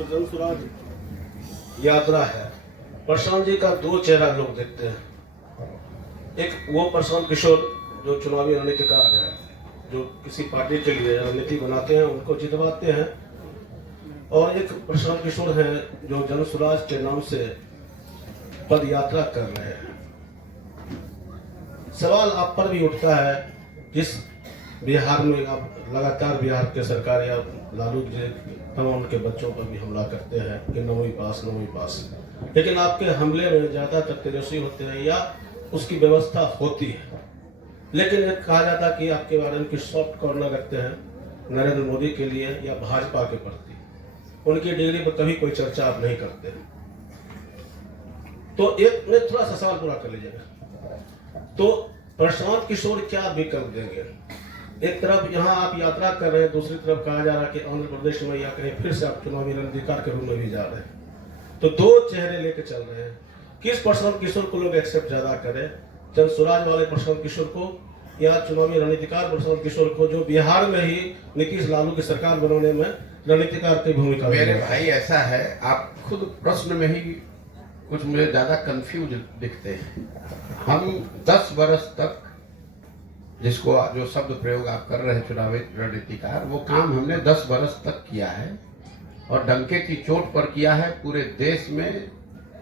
जो जन सुराज यात्रा है, प्रशांत जी का दो चेहरा लोग देखते हैं। एक वो प्रशांत किशोर जो चुनावी रणनीतिकार है, जो किसी पार्टी के लिए रणनीति बनाते हैं, उनको जितवाते हैं, और एक प्रशांत किशोर है जो जन सुराज के नाम से पद यात्रा कर रहे हैं। सवाल आप पर भी उठता है, जिस बिहार में आप लगातार बिहार के सरकार या लालू जी तमाम उनके बच्चों पर भी हमला करते हैं कि 9वीं पास, लेकिन आपके हमले में ज्यादातर तेजस्वी होते हैं या उसकी व्यवस्था होती है। लेकिन एक कहा जाता है कि आपके बारे में कुछ सॉफ्ट कॉर्नर रखते हैं नरेंद्र मोदी के लिए या भाजपा के प्रति, उनकी डिग्री पर कभी कोई चर्चा आप नहीं करते। तो एक में थोड़ा सा सवाल पूरा कर लीजिएगा। तो प्रशांत किशोर क्या विकल्प देंगे? एक तरफ यहाँ आप यात्रा कर रहे हैं, दूसरी तरफ कहा जा रहा है कि आंध्र प्रदेश में या कहीं फिर से आप चुनावी रणनीतिकार के रूप में भी जा रहे हैं। तो दो चेहरे लेके चल रहे हैं। किस प्रशांत किशोर को लोग एक्सेप्ट ज्यादा करें, जन स्वराज वाले प्रशांत किशोर को या चुनावी रणनीतिकार प्रशांत किशोर को, जो बिहार में ही नीतीश लालू की सरकार बनाने में रणनीतिकार की भूमिका? मेरे भाई ऐसा है, आप खुद प्रश्न में ही कुछ मुझे ज्यादा कंफ्यूज दिखते हैं। हम 10 वर्ष तक जिसको जो शब्द प्रयोग आप कर रहे हैं चुनावी रणनीतिकार, वो काम हमने 10 वर्ष तक किया है और डंके की चोट पर किया है। पूरे देश में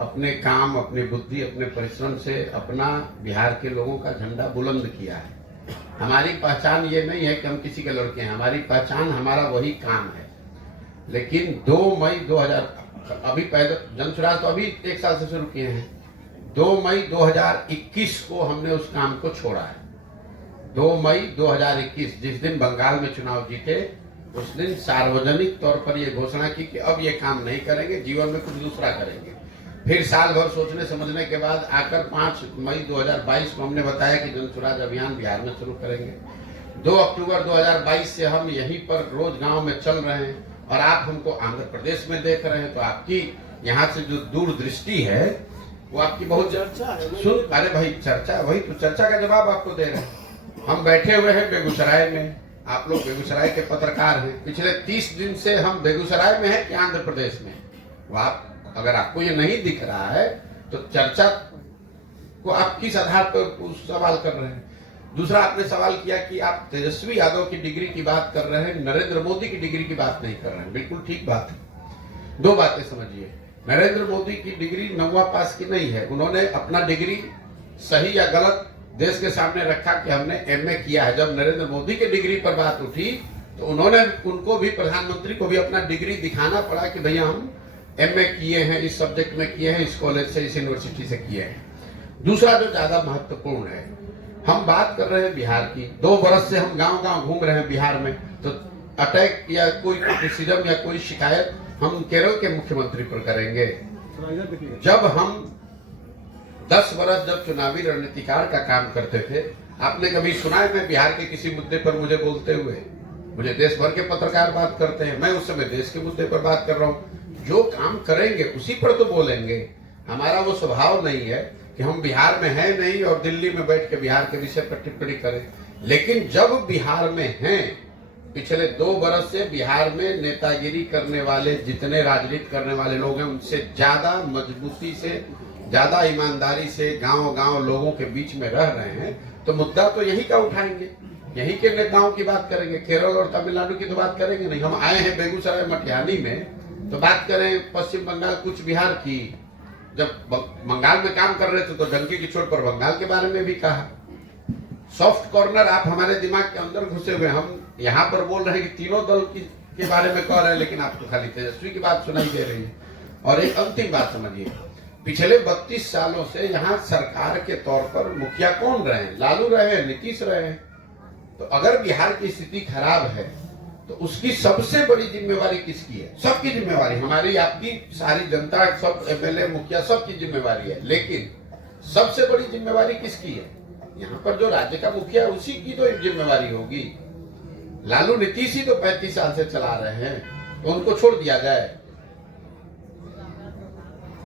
अपने काम, अपनी बुद्धि, अपने परिश्रम से अपना बिहार के लोगों का झंडा बुलंद किया है। हमारी पहचान ये नहीं है कि हम किसी के लड़के हैं, हमारी पहचान हमारा वही काम है। लेकिन 2 मई 2000 अभी पैदल जन सुराज तो अभी 1 साल से शुरू किए हैं। 2 मई 2021 को हमने उस काम को छोड़ा है। 2 मई 2021 जिस दिन बंगाल में चुनाव जीते, उस दिन सार्वजनिक तौर पर यह घोषणा की कि अब ये काम नहीं करेंगे, जीवन में कुछ दूसरा करेंगे। फिर साल भर सोचने समझने के बाद आकर 5 मई 2022 को हमने बताया कि जन सुराज अभियान बिहार में शुरू करेंगे। 2 अक्टूबर 2022 से हम यहीं पर रोज गांव में चल रहे हैं और आप हमको आंध्र प्रदेश में देख रहे हैं। तो आपकी यहाँ से जो दूरदृष्टि है वो आपकी बहुत चर्चा है। सुन, अरे भाई चर्चा, वही तो चर्चा का जवाब आपको दे रहे हैं। हम बैठे हुए हैं बेगूसराय में, आप लोग बेगूसराय के पत्रकार हैं। पिछले 30 दिन से हम बेगूसराय में हैं कि आंध्र प्रदेश में? आप अगर आपको ये नहीं दिख रहा है तो चर्चा को आप किस आधार पर सवाल कर रहे हैं? दूसरा, आपने सवाल किया कि आप तेजस्वी यादव की डिग्री की बात कर रहे हैं, नरेंद्र मोदी की डिग्री की बात नहीं कर रहे हैं। बिल्कुल ठीक बात है। 2 बातें समझिए। नरेंद्र मोदी की डिग्री 9वां पास की नहीं है। उन्होंने अपना डिग्री सही या गलत देश के सामने रखा कि हमने एमए किया है। जब नरेंद्र मोदी की डिग्री पर बात उठी तो उन्होंने, उनको भी, प्रधानमंत्री को भी अपना डिग्री दिखाना पड़ा कि भैया हम एमए किए हैं, इस सब्जेक्ट में किए हैं, इस कॉलेज से, इस यूनिवर्सिटी से किए हैं। दूसरा जो ज्यादा महत्वपूर्ण है, हम बात कर रहे हैं बिहार की। 2 वर्ष से हम गांव गांव घूम रहे हैं बिहार में। तो अटैक या कोई क्रिटिसिज्म या कोई शिकायत हम केरल के मुख्यमंत्री पर करेंगे। जब हम 10 वर्ष जब चुनावी रणनीतिकार का काम करते थे, आपने कभी सुना है मैं बिहार के किसी मुद्दे पर मुझे बोलते हुए? मुझे देश भर के पत्रकार बात करते हैं, मैं उस समय देश के मुद्दे पर बात कर रहा हूँ। जो काम करेंगे उसी पर तो बोलेंगे। हमारा वो स्वभाव नहीं है कि हम बिहार में हैं नहीं और दिल्ली में बैठ के बिहार के विषय पर टिप्पणी करें। लेकिन जब बिहार में हैं, पिछले 2 वर्ष से बिहार में नेतागिरी करने वाले, जितने राजनीति करने वाले लोग हैं, उनसे ज्यादा मजबूती से, ज्यादा ईमानदारी से गांव गांव लोगों के बीच में रह रहे हैं। तो मुद्दा तो यही का उठाएंगे, यही के नेताओं की बात करेंगे। केरल और तमिलनाडु की तो बात करेंगे नहीं। हम आए हैं बेगूसराय मटिहानी में, तो बात करें पश्चिम बंगाल, कुछ बिहार की। जब बंगाल में काम कर रहे थे तो डंके की चोट पर बंगाल के बारे में भी कहा। सॉफ्ट कॉर्नर आप हमारे दिमाग के अंदर घुसे हुए। हम यहाँ पर बोल रहे हैं कि तीनों दल के बारे में कह रहे हैं, लेकिन आप तो खाली तेजस्वी की बात सुनाई दे रही है। और एक अंतिम बात समझिए, पिछले 32 सालों से यहाँ सरकार के तौर पर मुखिया कौन रहे हैं? लालू रहे हैं, नीतीश रहे हैं। तो अगर बिहार की स्थिति खराब है तो उसकी सबसे बड़ी जिम्मेवारी किसकी है? सबकी जिम्मेवारी, हमारी, आपकी, सारी जनता, सब एमएलए, मुखिया, सबकी जिम्मेवारी है। लेकिन सबसे बड़ी जिम्मेवारी किसकी है? यहाँ पर जो राज्य का मुखिया है उसी की तो जिम्मेवारी होगी। लालू नीतीश ही तो 35 साल से चला रहे हैं, तो उनको छोड़ दिया जाए?